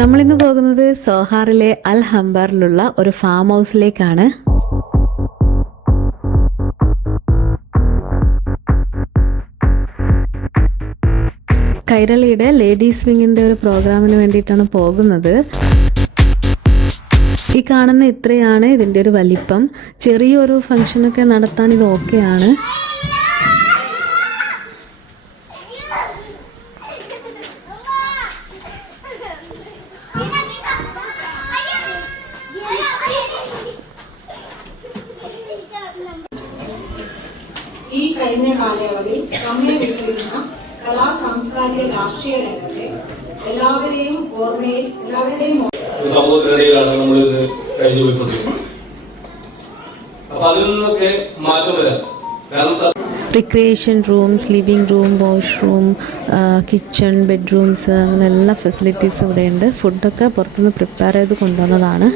നമ്മളിന്ന് പോകുന്നത് സോഹാറിലെ അൽ ഹംബാറിലുള്ള ഒരു ഫാം ഹൗസിലേക്കാണ്. കൈരളിയുടെ ലേഡീസ് വിങ്ങിൻ്റെ ഒരു പ്രോഗ്രാമിന് വേണ്ടിയിട്ടാണ് പോകുന്നത്. ഈ കാണുന്ന ഇത്രയാണ് ഇതിൻ്റെ ഒരു വലിപ്പം. ചെറിയൊരു ഫംഗ്ഷനൊക്കെ നടത്താൻ ഇത് ഓക്കെയാണ്. ഈ കഴിഞ്ഞ കാലയളവിൽ നമ്മെ വിട്ടിരുന്ന കലാ സാംസ്കാരിക രാഷ്ട്രീയ രംഗത്തെ എല്ലാവരുടെയും സമൂഹത്തിനിടയിലാണ് നമ്മൾ ഇന്ന് കഴിഞ്ഞു പോയിക്കൊണ്ടിരിക്കുന്നത്. അപ്പൊ അതിൽ നിന്നൊക്കെ മാറ്റം വരാം. കാരണം recreation rooms, living room, washroom, kitchen, bedrooms, അങ്ങനെ എല്ലാ ഫെസിലിറ്റീസും ഇവിടെയുണ്ട്. ഫുഡൊക്കെ പുറത്തുനിന്ന് പ്രിപ്പയർ ചെയ്ത് കൊണ്ടുവന്നതാണ്.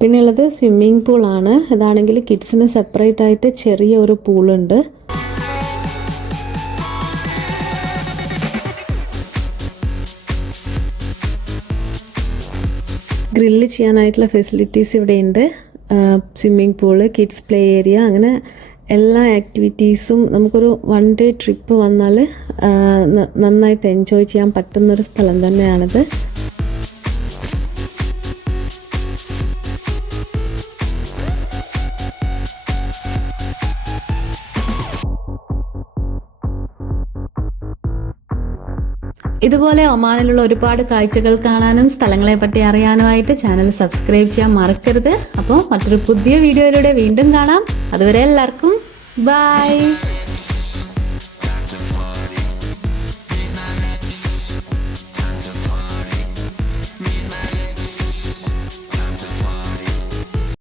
പിന്നെയുള്ളത് സ്വിമ്മിംഗ് പൂളാണ്. ഇതാണെങ്കിൽ കിഡ്സിന് സെപ്പറേറ്റ് ആയിട്ട് ചെറിയൊരു പൂളുണ്ട്. ഗ്രില്ല് ചെയ്യാനായിട്ടുള്ള ഫെസിലിറ്റീസ് ഇവിടെയുണ്ട്. Swimming pool, kids play area, അങ്ങനെ എല്ലാ ആക്ടിവിറ്റീസും നമുക്കൊരു 1 ഡേ ട്രിപ്പ് വന്നാൽ നന്നായിട്ട് എൻജോയ് ചെയ്യാൻ പറ്റുന്നൊരു സ്ഥലം തന്നെയാണിത്. ഇതുപോലെ ഒമാനിലുള്ള ഒരുപാട് കാഴ്ചകൾ കാണാനും സ്ഥലങ്ങളെ പറ്റി അറിയാനുമായിട്ട് ചാനൽ സബ്സ്ക്രൈബ് ചെയ്യാൻ മറക്കരുത്. അപ്പോൾ മറ്റൊരു പുതിയ വീഡിയോയിലൂടെ വീണ്ടും കാണാം. അതുവരെ എല്ലാവർക്കും ബൈ.